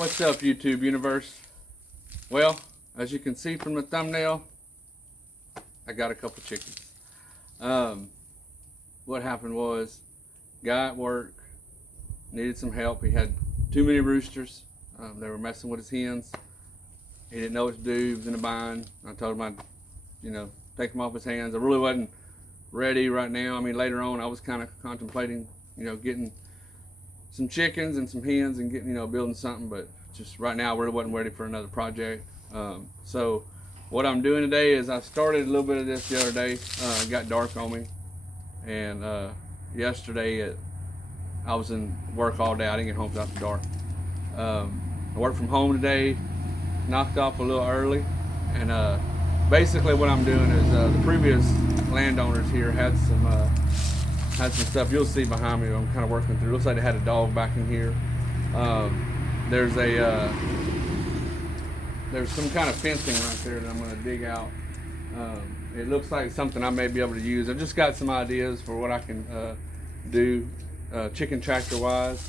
What's up, YouTube universe? Well, as you can see from the thumbnail, I got a couple chickens. What happened was, guy at work needed some help. He had too many roosters. They were messing with his hens. He didn't know what to do. He was in a bind. I told him I'd, take them off his hands. I really wasn't ready right now. I mean, later on, I was kind of contemplating, getting some chickens and some hens and getting, building something, but just right now I really wasn't ready for another project. So what I'm doing today is I started a little bit of this the other day. It got dark on me, and yesterday I was in work all day. I didn't get home till after dark. I worked from home today, knocked off a little early, and basically what I'm doing is the previous landowners here had some stuff. You'll see behind me. I'm kind of working through. Looks like they had a dog back in here. There's some kind of fencing right there that I'm going to dig out. It looks like something I may be able to use. I've just got some ideas for what I can do chicken tractor wise.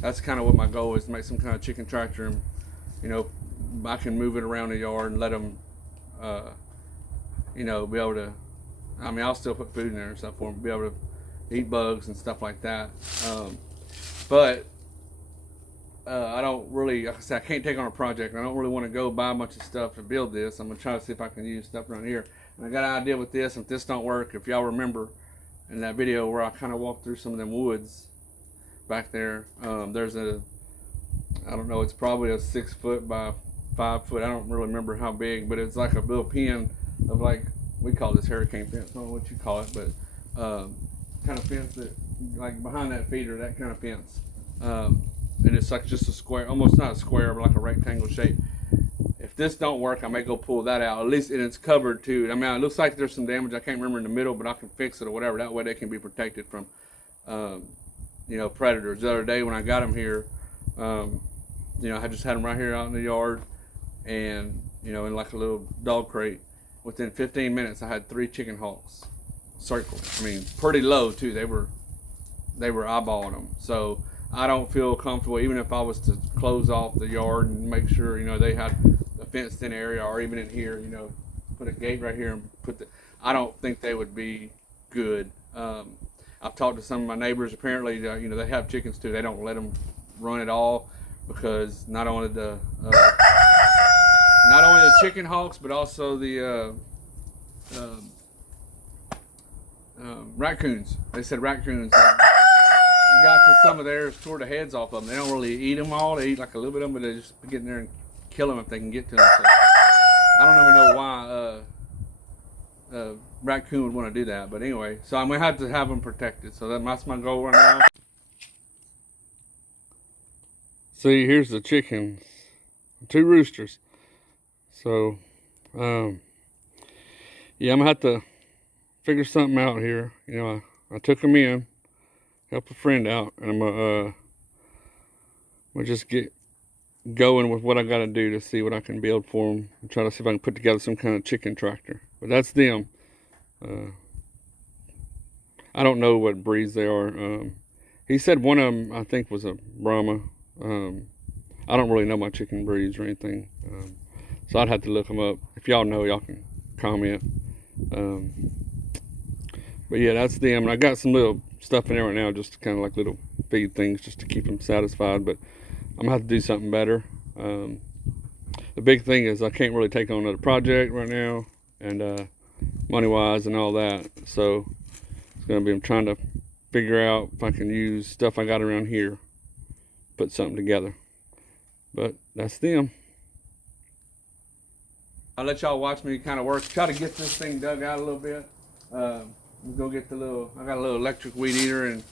That's kind of what my goal is, to make some kind of chicken tractor, and I can move it around the yard and let them be able to, I'll still put food in there and stuff for them, be able to eat bugs and stuff like that. But I don't really, like I said, I can't take on a project. I don't really want to go buy a bunch of stuff to build this. I'm going to try to see if I can use stuff around here. And I got an idea with this. If this don't work, if y'all remember in that video where I kind of walked through some of them woods back there, there's I don't know, it's probably a 6 foot by 5 foot. I don't really remember how big, but it's like a little pen of, like, we call this hurricane fence. I don't know what you call it, but kind of fence that, like behind that feeder, that kind of fence. And it's like just a square, almost not a square, but like a rectangle shape. If this don't work, I may go pull that out. At least, and it's covered too. It looks like there's some damage. I can't remember in the middle, but I can fix it or whatever. That way they can be protected from, predators. The other day when I got them here, I just had them right here out in the yard, and in like a little dog crate. Within 15 minutes, I had 3 chicken hawks circled. Pretty low too. They were eyeballing them. So I don't feel comfortable, even if I was to close off the yard and make sure, they had a fenced in area, or even in here, put a gate right here and I don't think they would be good. I've talked to some of my neighbors. Apparently, they have chickens too. They don't let them run at all, because not only the chicken hawks, but also the raccoons. They said raccoons got to some of theirs, tore the heads off of them. They don't really eat them all. They eat like a little bit of them, but they just get in there and kill them if they can get to them. So I don't even know why raccoon would want to do that. But anyway, so I'm going to have them protected. So that's my goal right now. See, here's the chickens. 2 roosters. So, yeah, I'm going to have to figure something out here. I took them in, help a friend out, and I'm gonna just get going with what I got to do to see what I can build for them, and try to see if I can put together some kind of chicken tractor. But that's them. I don't know what breeds they are. He said one of them, I think, was a Brahma. I don't really know my chicken breeds or anything, so I'd have to look them up. If y'all know, y'all can comment. But yeah, that's them. And I got some little stuff in there right now, just kind of like little feed things, just to keep them satisfied. But I'm gonna have to do something better. The big thing is I can't really take on another project right now, and money wise and all that. So it's gonna be, I'm trying to figure out if I can use stuff I got around here, put something together. But that's them. I'll let y'all watch me kind of work, try to get this thing dug out a little bit. Go get I got a little electric weed eater, and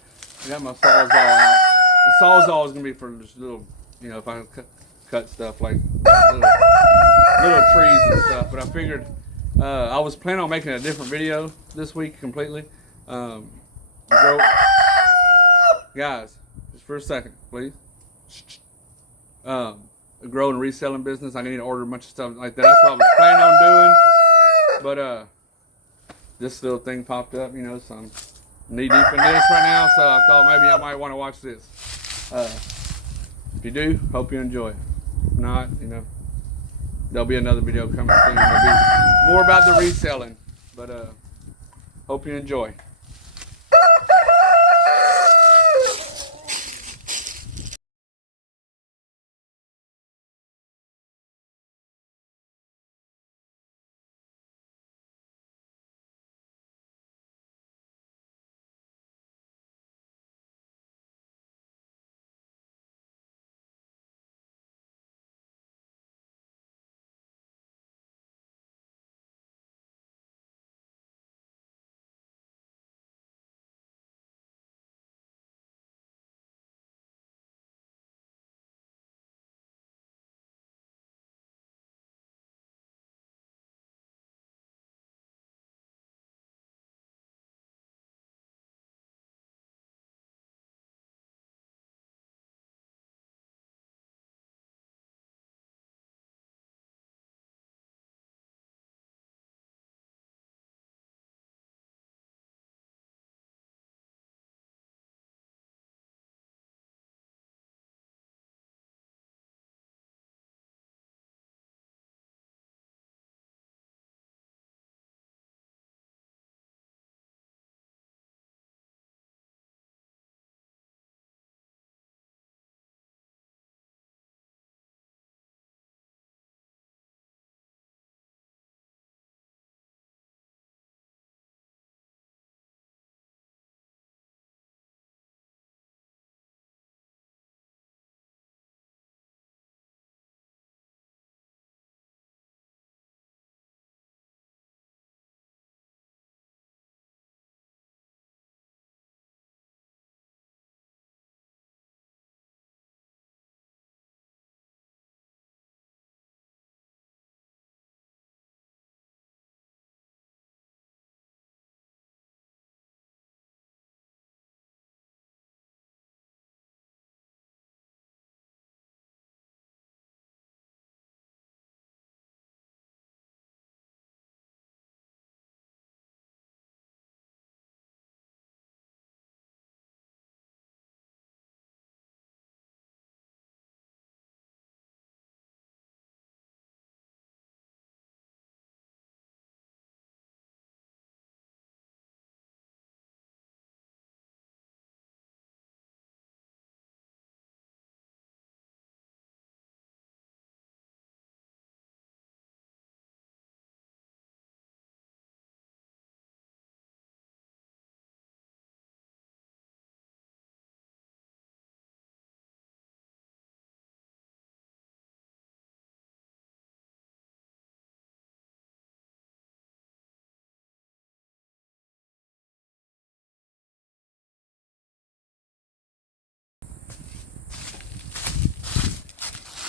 I got my Sawzall out. The Sawzall is going to be for just little, if I cut stuff like little trees and stuff. But I figured, I was planning on making a different video this week completely. Guys, just for a second, please. A grow and reselling business. I need to order a bunch of stuff like that. That's what I was planning on doing. But, this little thing popped up, so I'm knee deep in this right now, so I thought maybe I might want to watch this. If you do, hope you enjoy it. not, there'll be another video coming soon. There'll be more about the reselling. But hope you enjoy.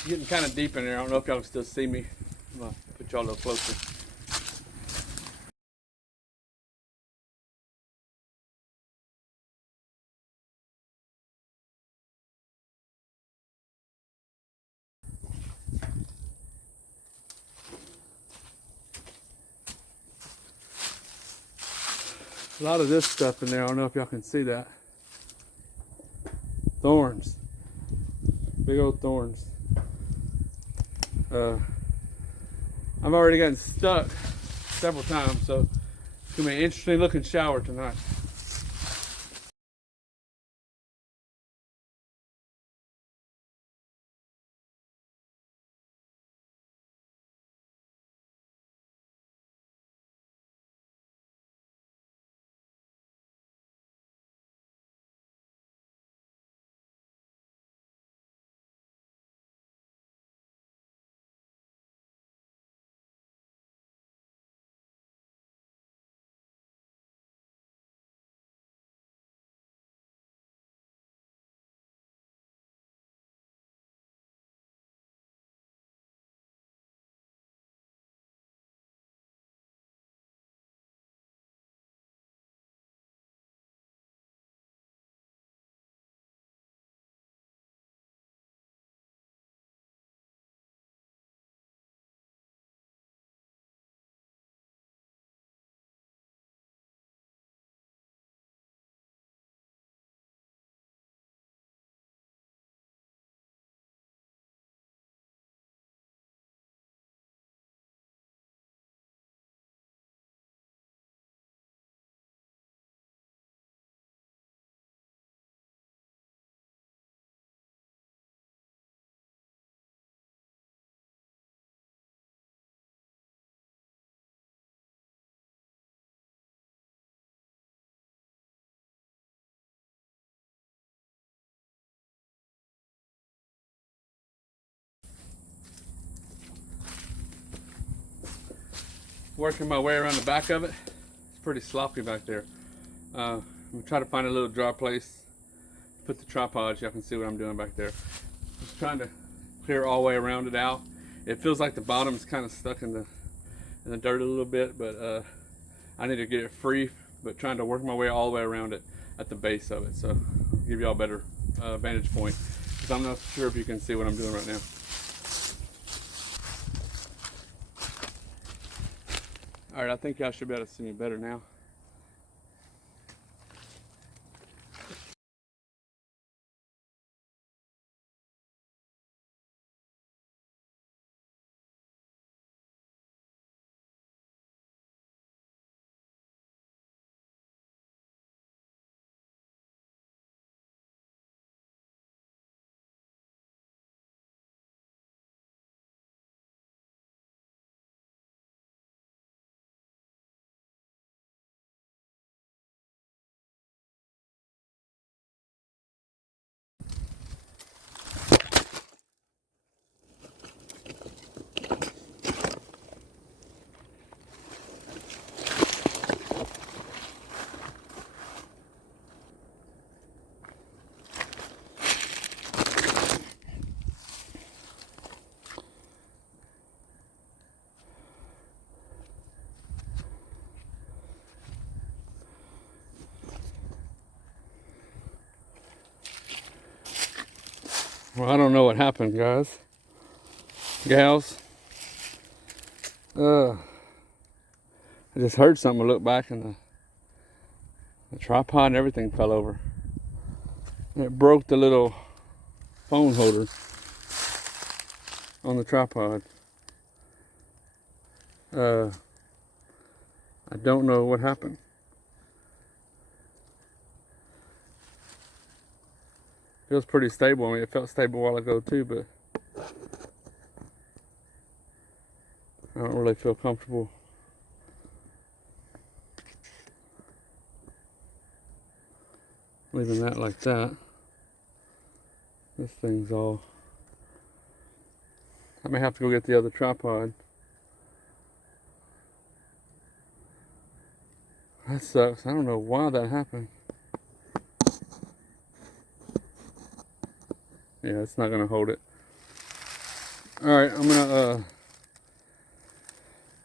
Getting kind of deep in there. I don't know if y'all can still see me. I'm gonna put y'all a little closer. A lot of this stuff in there. I don't know if y'all can see that. Thorns. Big old thorns. I've already gotten stuck several times, so it's gonna be an interesting looking shower tonight. working my way around the back of it. It's pretty sloppy back there. I'm gonna try to find a little dry place to put the tripod so y'all can see what I'm doing back there. Just trying to clear all the way around it out. It feels like the bottom is kind of stuck in the dirt a little bit, but I need to get it free, but trying to work my way all the way around it at the base of it. So I'll give y'all a better vantage point, because I'm not sure if you can see what I'm doing right now. All right, I think y'all should be able to see me better now. Well, I don't know what happened, guys, gals. I just heard something. I looked back and the tripod and everything fell over. And it broke the little phone holder on the tripod. I don't know what happened. Feels pretty stable. I mean, it felt stable a while ago too, but I don't really feel comfortable leaving that like that. This thing's all... I may have to go get the other tripod. That sucks. I don't know why that happened. Yeah, it's not gonna hold it. Alright, I'm gonna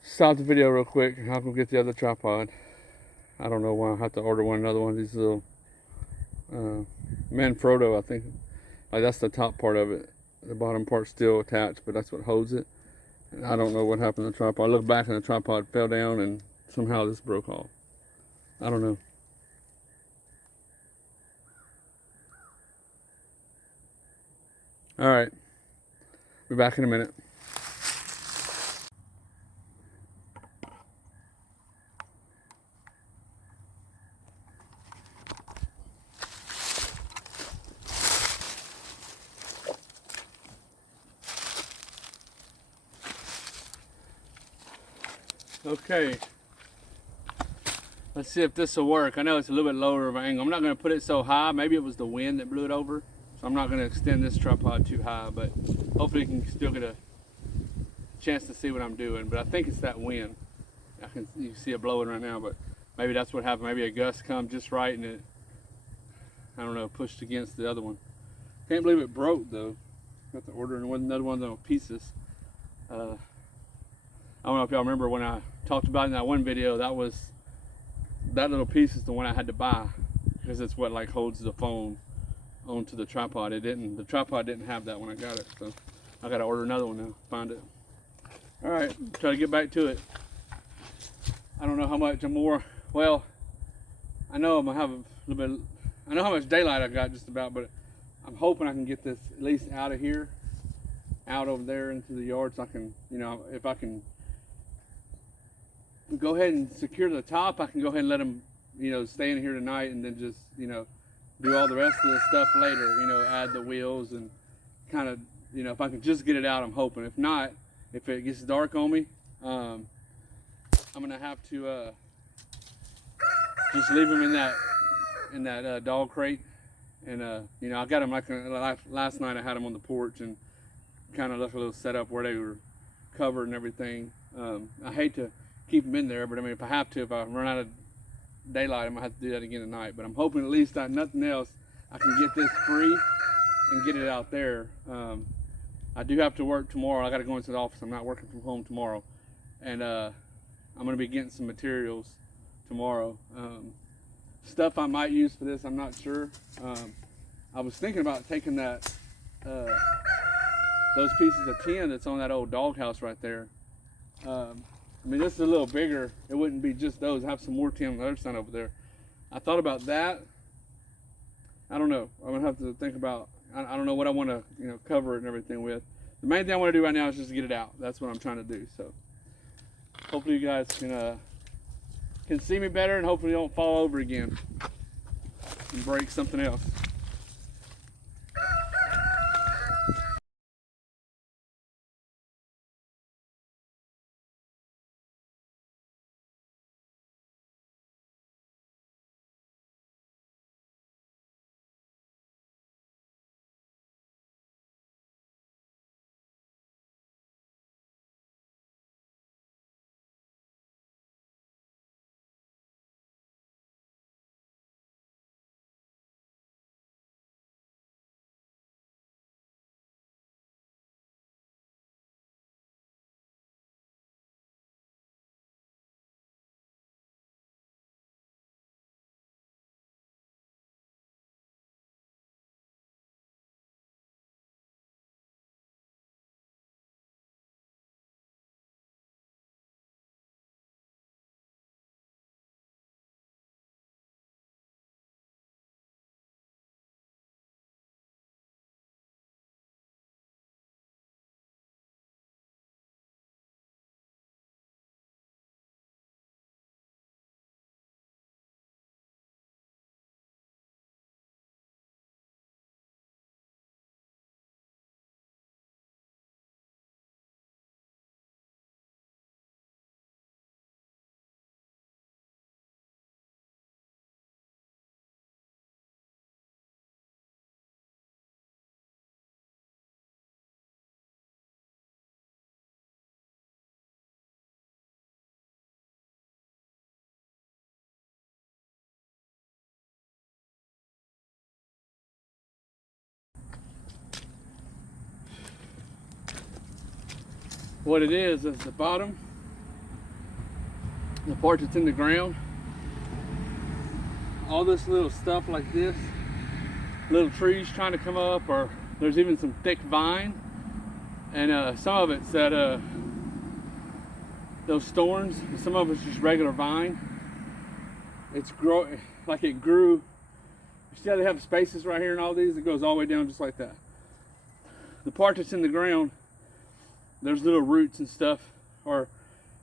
stop the video real quick and I'll go get the other tripod. I don't know why I have to order another one of these little Manfrotto, I think. Like, that's the top part of it. The bottom part's still attached, but that's what holds it. And I don't know what happened to the tripod. I looked back and the tripod fell down and somehow this broke off. I don't know. Alright, be back in a minute. Okay, let's see if this will work. I know it's a little bit lower of an angle. I'm not going to put it so high. Maybe it was the wind that blew it over. So I'm not going to extend this tripod too high, but hopefully you can still get a chance to see what I'm doing. But I think it's that wind. You can see it blowing right now, but maybe that's what happened. Maybe a gust come just right and it, I don't know, pushed against the other one. Can't believe it broke though. Got to order another one of those pieces. I don't know if y'all remember when I talked about it in that one video, that little piece is the one I had to buy because it's what like holds the phone onto the tripod. The tripod didn't have that when I got it, so I got to order another one now. Find it. All right, try to get back to it. I don't know how much more. Well, I know I'm gonna have a little bit. I know how much daylight I got just about, but I'm hoping I can get this at least out of here, out over there into the yard, so I can, you know, if I can go ahead and secure the top, I can go ahead and let them, you know, stay in here tonight and then just, you know, do all the rest of the stuff later, you know, add the wheels and kind of, you know, if I can just get it out, I'm hoping. If not, if it gets dark on me, I'm gonna have to just leave them in that dog crate. And you know, I got them like last night. I had them on the porch and kind of left a little setup where they were covered and everything. I hate to keep them in there. But I mean, if I have to, if I run out of daylight, I'm gonna have to do that again tonight. But I'm hoping at least that nothing else, I can get this free and get it out there. I do have to work tomorrow. I got to go into the office. I'm not working from home tomorrow, and I'm gonna be getting some materials tomorrow. Stuff I might use for this, I'm not sure. I was thinking about taking that those pieces of tin that's on that old doghouse right there. I mean, this is a little bigger. It wouldn't be just those. I have some more tin on the other side over there. I thought about that. I don't know. I'm gonna have to think about. I don't know what I want to, cover it and everything with. The main thing I want to do right now is just get it out. That's what I'm trying to do. So hopefully you guys can see me better, and hopefully you don't fall over again and break something else. What it is the bottom, the part that's in the ground, all this little stuff like this, little trees trying to come up, or there's even some thick vine, and some of it's that those thorns, and some of it's just regular vine. It's like it grew. You see how they have spaces right here and all these? It goes all the way down just like that. The part that's in the ground, there's little roots and stuff, or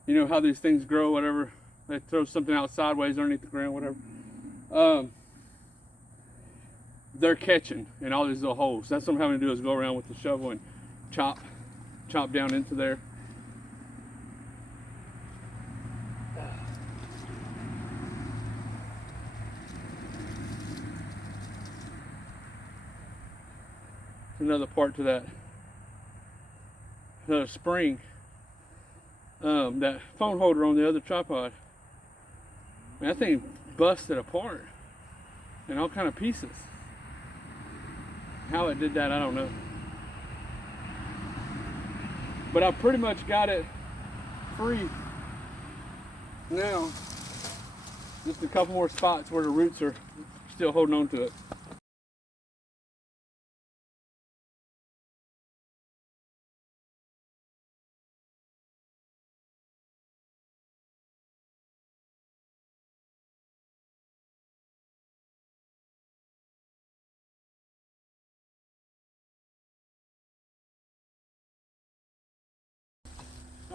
you know how these things grow, whatever. They throw something out sideways underneath the ground, whatever. They're catching in all these little holes. That's what I'm having to do, is go around with the shovel and chop down into there. Another part to that. Another spring. That phone holder on the other tripod. Man, that thing busted apart in all kind of pieces. How it did that, I don't know. But I pretty much got it free now. Just a couple more spots where the roots are still holding on to it.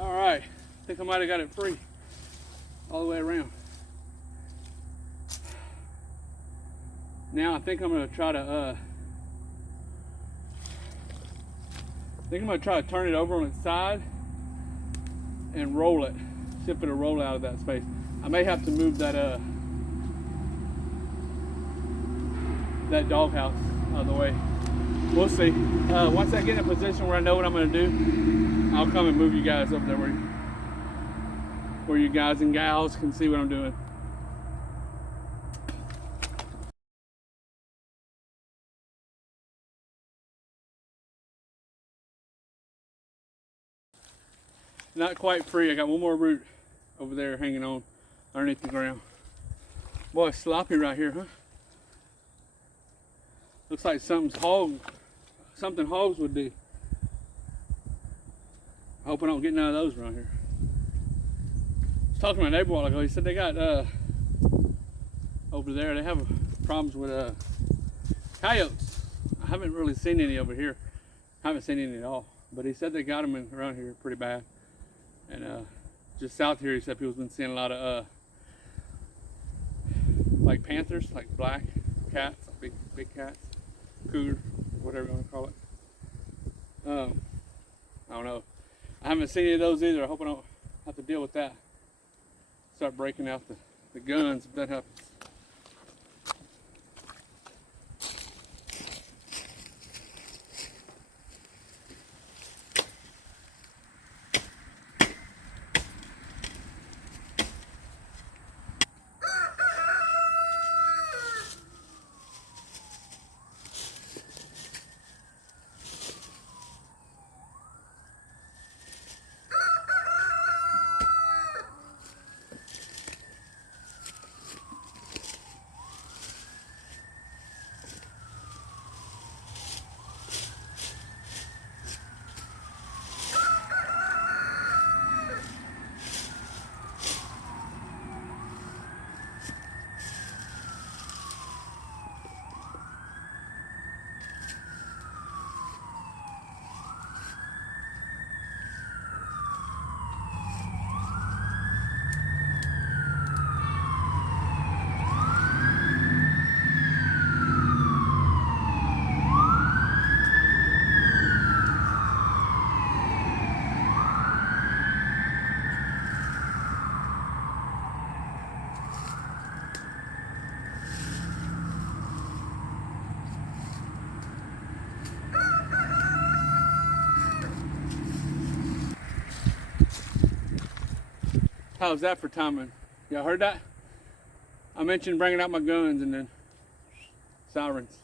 All right, I think I might have got it free all the way around. Now I think I'm gonna try to turn it over on its side and roll it. See if it'll roll out of that space. I may have to move that that doghouse out of the way. We'll see. Once I get in a position where I know what I'm gonna do, I'll come and move you guys over there. where you guys and gals can see what I'm doing. Not quite free. I got one more root over there hanging on underneath the ground. Boy, it's sloppy right here, huh? Looks like something hogs would do. I hope I don't get none of those around here. I was talking to my neighbor a while ago. He said they got over there, they have problems with coyotes. I haven't really seen any over here. I haven't seen any at all. But he said they got them around here pretty bad. And just south here, he said people's been seeing a lot of like panthers, like black cats, big cats, cougar, whatever you want to call it. I don't know. I haven't seen any of those either. I hope I don't have to deal with that. Start breaking out the guns if that happens. How's that for timing? Y'all heard that? I mentioned bringing out my guns and then sirens.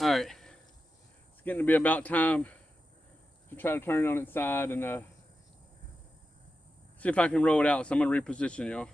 All right, it's getting to be about time to try to turn it on its side and see if I can roll it out. So I'm gonna reposition y'all.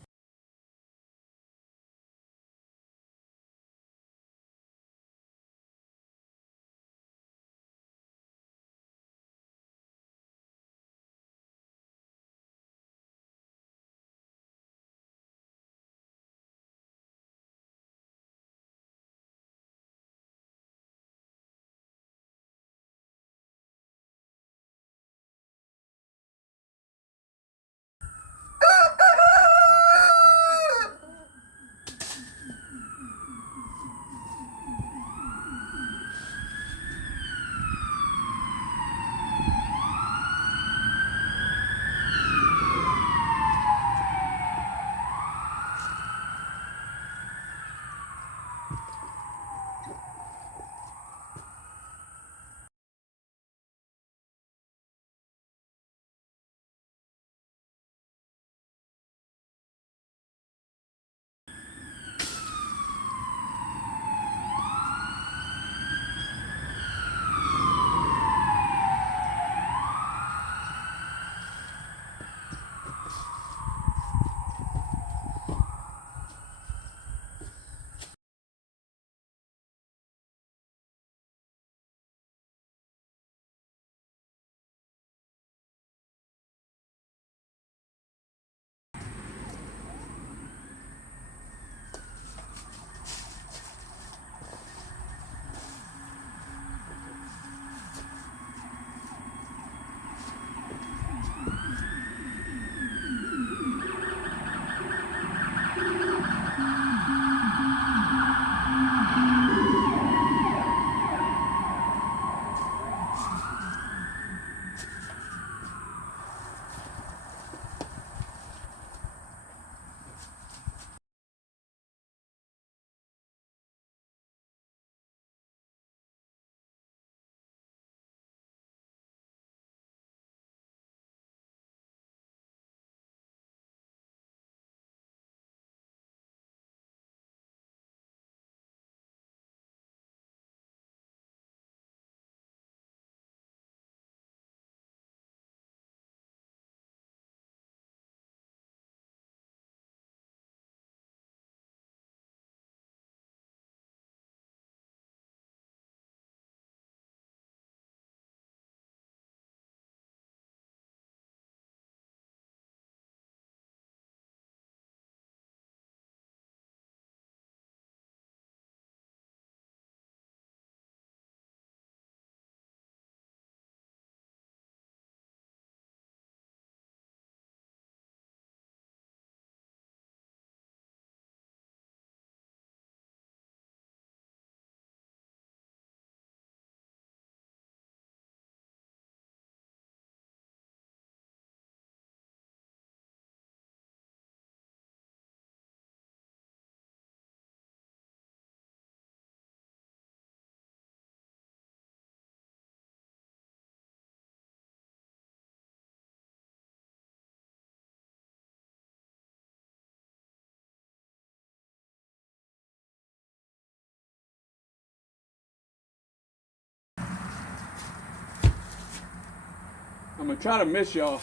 I'm gonna try to miss y'all.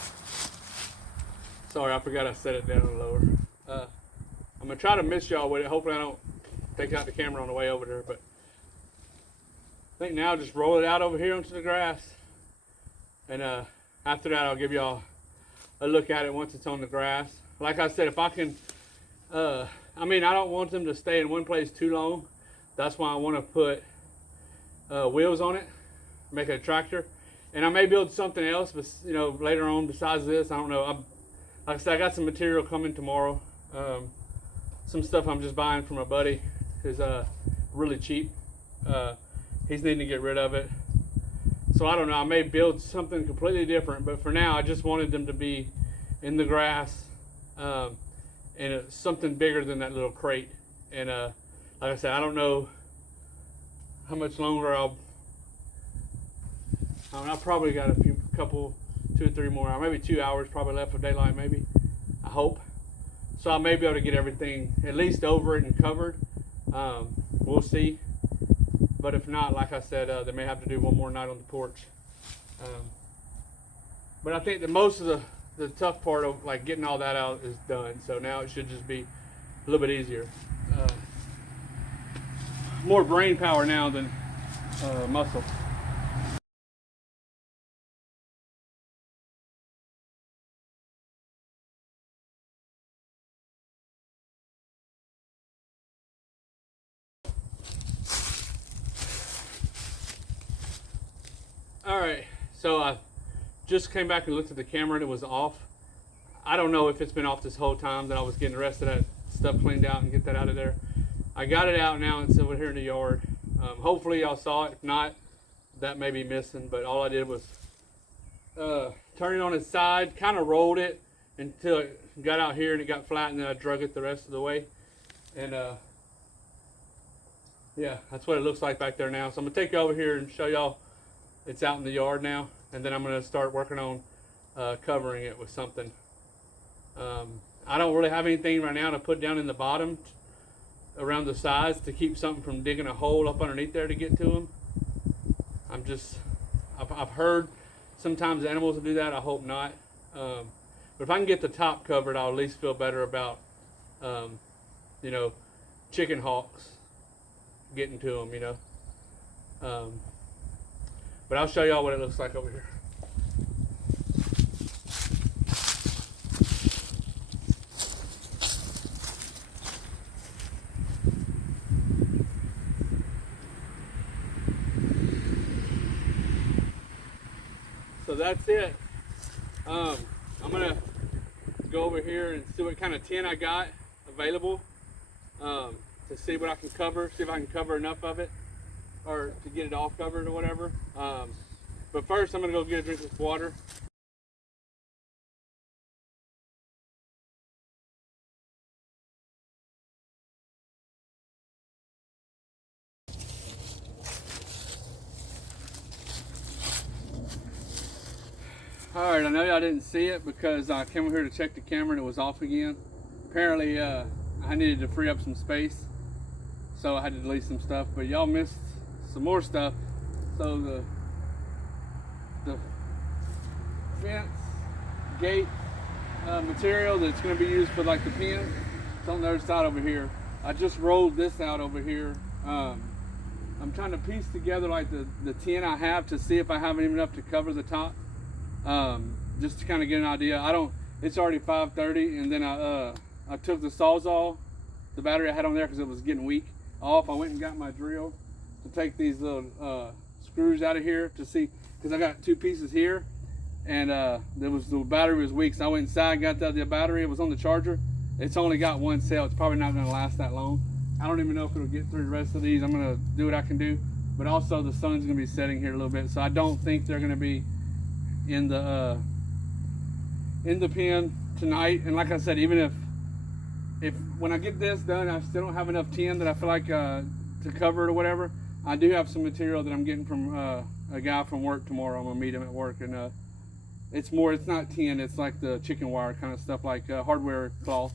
Sorry, I forgot I set it down lower. I'm gonna try to miss y'all with it. Hopefully I don't take out the camera on the way over there, but I think now just roll it out over here onto the grass. And after that, I'll give y'all a look at it once it's on the grass. Like I said, if I can, I mean, I don't want them to stay in one place too long. That's why I want to put wheels on it, make it a tractor. And I may build something else, but you know, later on besides this, I don't know. Like I said, I got some material coming tomorrow. Some stuff I'm just buying from a buddy is really cheap. He's needing to get rid of it. So I don't know, I may build something completely different, but for now I just wanted them to be in the grass and something bigger than that little crate. And like I said, I don't know how much longer I'll probably got a couple, 2 or 3 more hours, maybe 2 hours probably left of daylight, maybe, I hope. So I may be able to get everything at least over it and covered. We'll see. But if not, like I said, they may have to do one more night on the porch. But I think that most of the tough part of like getting all that out is done. So now it should just be a little bit easier. More brain power now than muscle. Alright, so I just came back and looked at the camera and it was off. I don't know if it's been off this whole time that I was getting the rest of that stuff cleaned out and get that out of there. I got it out now and it's over here in the yard. Hopefully y'all saw it. If not, that may be missing, but all I did was turn it on its side, kind of rolled it until it got out here and it got flat, and then I drug it the rest of the way. And yeah, that's what it looks like back there now. So I'm gonna take you over here and show y'all it's out in the yard now, and then I'm going to start working on covering it with something. I don't really have anything right now to put down in the bottom around the sides to keep something from digging a hole up underneath there to get to them. I've heard sometimes animals will do that. I hope not. But if I can get the top covered, I'll at least feel better about, you know, chicken hawks getting to them, you know. But I'll show y'all what it looks like over here. So that's it. I'm gonna go over here and see what kind of tin I got available to see what I can cover, see if I can cover enough of it, or to get it all covered or whatever. But first I'm gonna go get a drink of water. Alright, I know y'all didn't see it because I came over here to check the camera and it was off again. Apparently I needed to free up some space, so I had to delete some stuff, but y'all missed some more stuff. So the fence gate material that's going to be used for like the pen, it's on the other side over here. I just rolled this out over here. I'm trying to piece together like the tin I have to see if I have enough to cover the top, just to kind of get an idea. It's already 5:30, and then I took the Sawzall, the battery I had on there because it was getting weak, off. I went and got my drill to take these little screws out of here to see, because I got 2 pieces here, and the battery was weak, so I went inside, got the battery. It was on the charger. It's only got 1 cell. It's probably not going to last that long. I don't even know if it'll get through the rest of these. I'm going to do what I can do, but also the sun's going to be setting here a little bit, so I don't think they're going to be in the pen tonight. And like I said, even if when I get this done I still don't have enough tin that I feel like to cover it or whatever, I do have some material that I'm getting from a guy from work tomorrow. I'm gonna meet him at work, and it's not tin, it's like the chicken wire kind of stuff, like hardware cloth.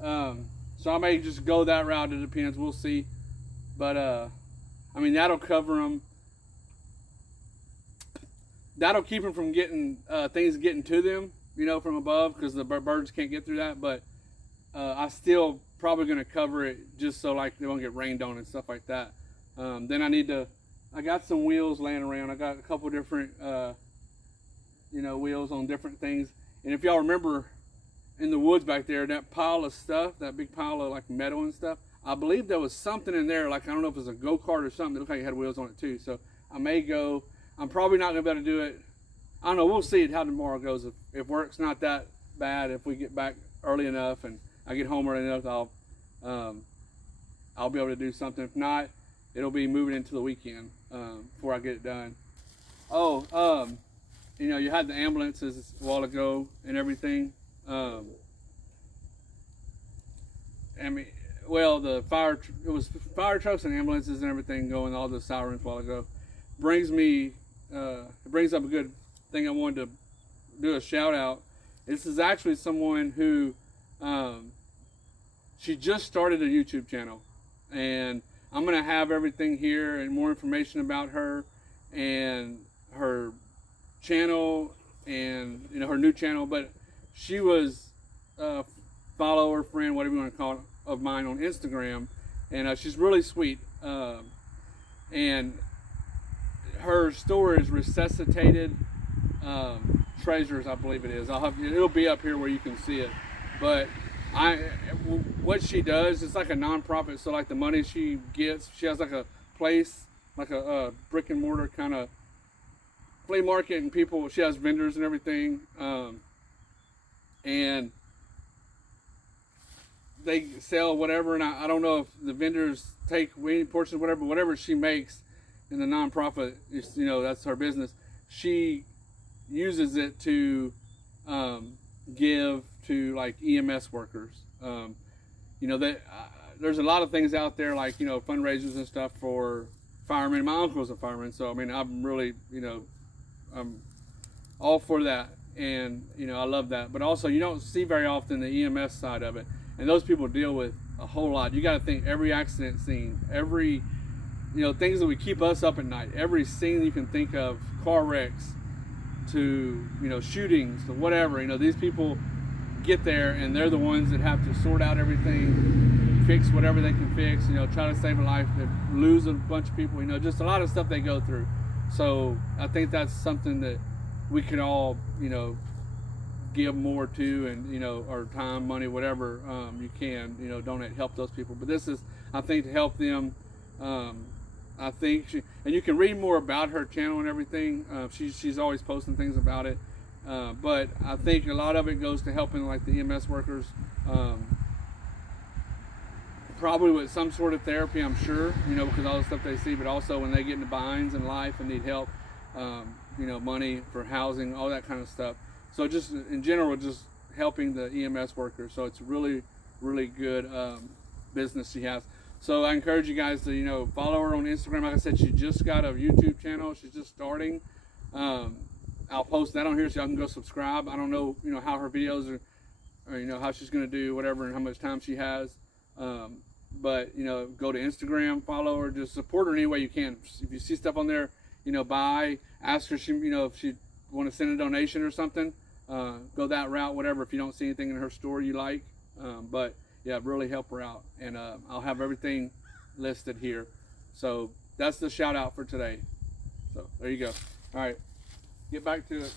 So I may just go that route. It depends, we'll see. But I mean, that'll cover them that'll keep them from getting things getting to them, from above, because the birds can't get through that. But I still probably going to cover it just so like they won't get rained on and stuff like that. Then I got some wheels laying around. I got a couple different, wheels on different things. And if y'all remember in the woods back there, that pile of stuff, that big pile of like metal and stuff, I believe there was something in there, like I don't know if it was a go-kart or something that looked like it had wheels on it too. So I may go. I'm probably not going to be able to do it. I don't know. We'll see how tomorrow goes. If work's not that bad, if we get back early enough and I get home early enough, I'll be able to do something. If not, it'll be moving into the weekend before I get it done. Oh, you had the ambulances a while ago and everything. I mean, well, it was fire trucks and ambulances and everything going, all the sirens a while ago. It brings up a good thing I wanted to do a shout out. This is actually someone who, she just started a YouTube channel, and I'm going to have everything here and more information about her and her channel and her new channel. But she was a follower, friend, whatever you want to call it, of mine on Instagram, and she's really sweet. And her store is Resuscitated Treasures, I believe it is. It'll be up here where you can see it. But what she does, it's like a nonprofit. So like the money she gets, she has like a place, like a brick and mortar kind of flea market, and people. She has vendors and everything, and they sell whatever. And I don't know if the vendors take any portion of whatever she makes in the nonprofit. That's her business. She uses it to give to like EMS workers. There's a lot of things out there like fundraisers and stuff for firemen. My uncle's a fireman, so I mean I'm really I'm all for that, and I love that. But also you don't see very often the EMS side of it, and those people deal with a whole lot. You got to think every accident scene, every things that would keep us up at night, every scene you can think of, car wrecks to shootings to whatever. These people get there and they're the ones that have to sort out everything, fix whatever they can fix, try to save a life. They lose a bunch of people, just a lot of stuff they go through. So I think that's something that we could all give more to, and or time, money, whatever you can donate, help those people. But this is, I think, to help them. I think and you can read more about her channel and everything. She's always posting things about it. But I think a lot of it goes to helping like the EMS workers, probably with some sort of therapy, I'm sure, because all the stuff they see, but also when they get into binds in life and need help, money for housing, all that kind of stuff. So just in general, just helping the EMS workers. So it's really, really good business she has. So I encourage you guys to, follow her on Instagram. Like I said, she just got a YouTube channel. She's just starting. I'll post that on here so y'all can go subscribe. I don't know, how her videos are, or, how she's going to do whatever and how much time she has. But, go to Instagram, follow her, just support her any way you can. If you see stuff on there, buy, ask her, if she want to send a donation or something, go that route, whatever, if you don't see anything in her store you like. But yeah, really help her out. And I'll have everything listed here. So that's the shout out for today. So there you go. All right, get back to it.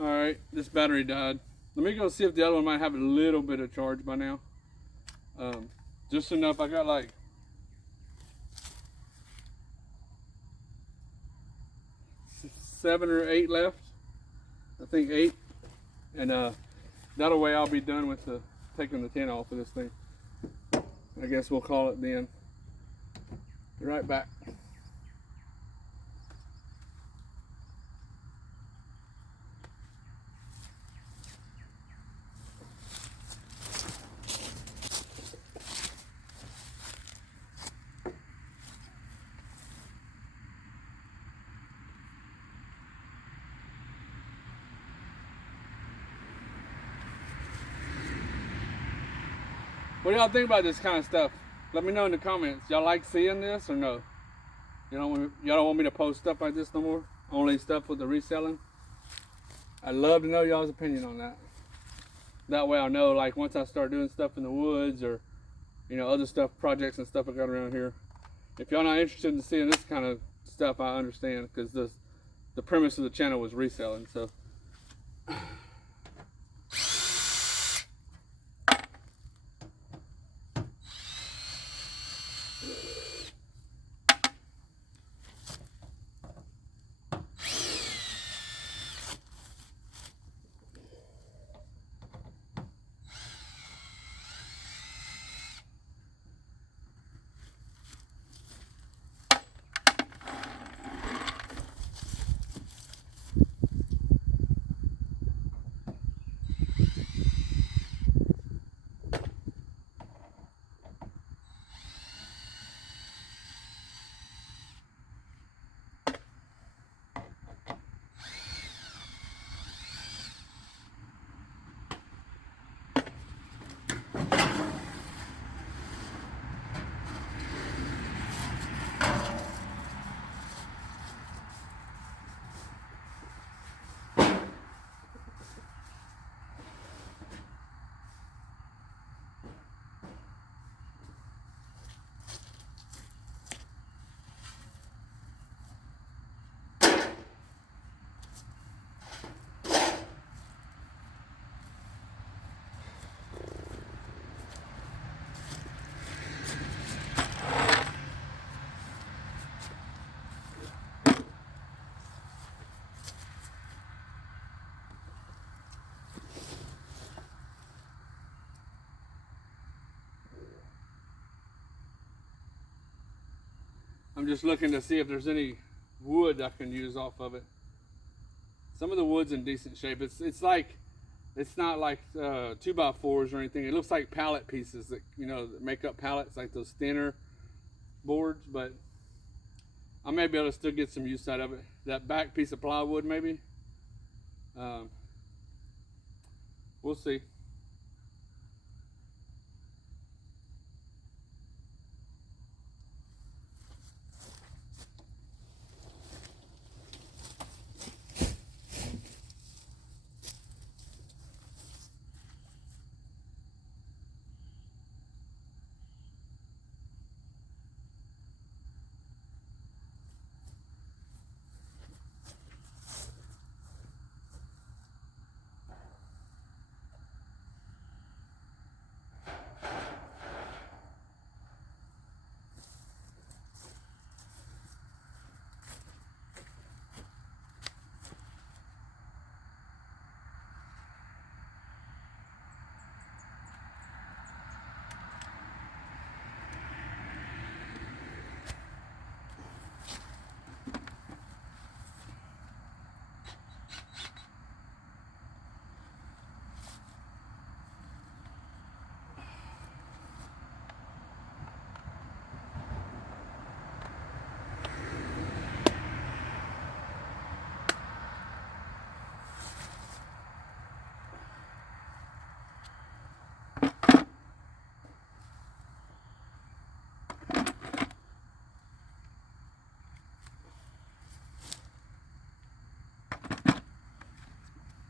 All right, this battery died. Let me go see if the other one might have a little bit of charge by now. Just enough. I got like 7 or 8 left. I think 8. And that way I'll be done with taking the tin off of this thing. I guess we'll call it then. Be right back. What do y'all think about this kind of stuff? Let me know in the comments. Y'all like seeing this or no? Y'all don't want me to post stuff like this no more? Only stuff with the reselling? I'd love to know y'all's opinion on that. That way I'll know, like, once I start doing stuff in the woods or, you know, other stuff, projects and stuff I got around here. If y'all not interested in seeing this kind of stuff, I understand, because the premise of the channel was reselling, so. I'm just looking to see if there's any wood I can use off of it. Some of the wood's in decent shape. It's not like 2x4s or anything. It looks like pallet pieces that, you know, that make up pallets, like those thinner boards. But I may be able to still get some use out of it. That back piece of plywood, maybe. We'll see.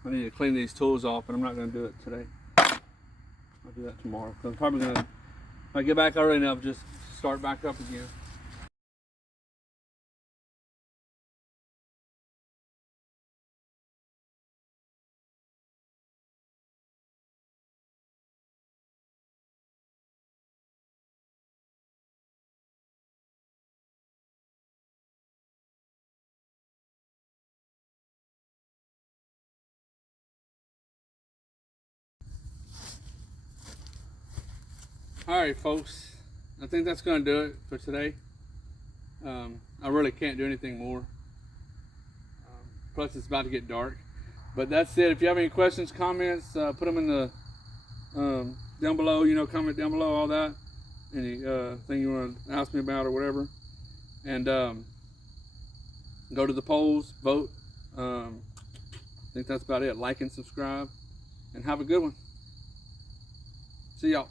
I need to clean these tools off, but I'm not going to do it today. I'll do that tomorrow. I'm probably going to, if I get back early enough, just start back up again. All right, folks. I think that's going to do it for today. I really can't do anything more. Plus, it's about to get dark. But that's it. If you have any questions, comments, put them in the down below. Comment down below all that. Any thing you want to ask me about or whatever. And go to the polls, vote. I think that's about it. Like and subscribe. And have a good one. See y'all.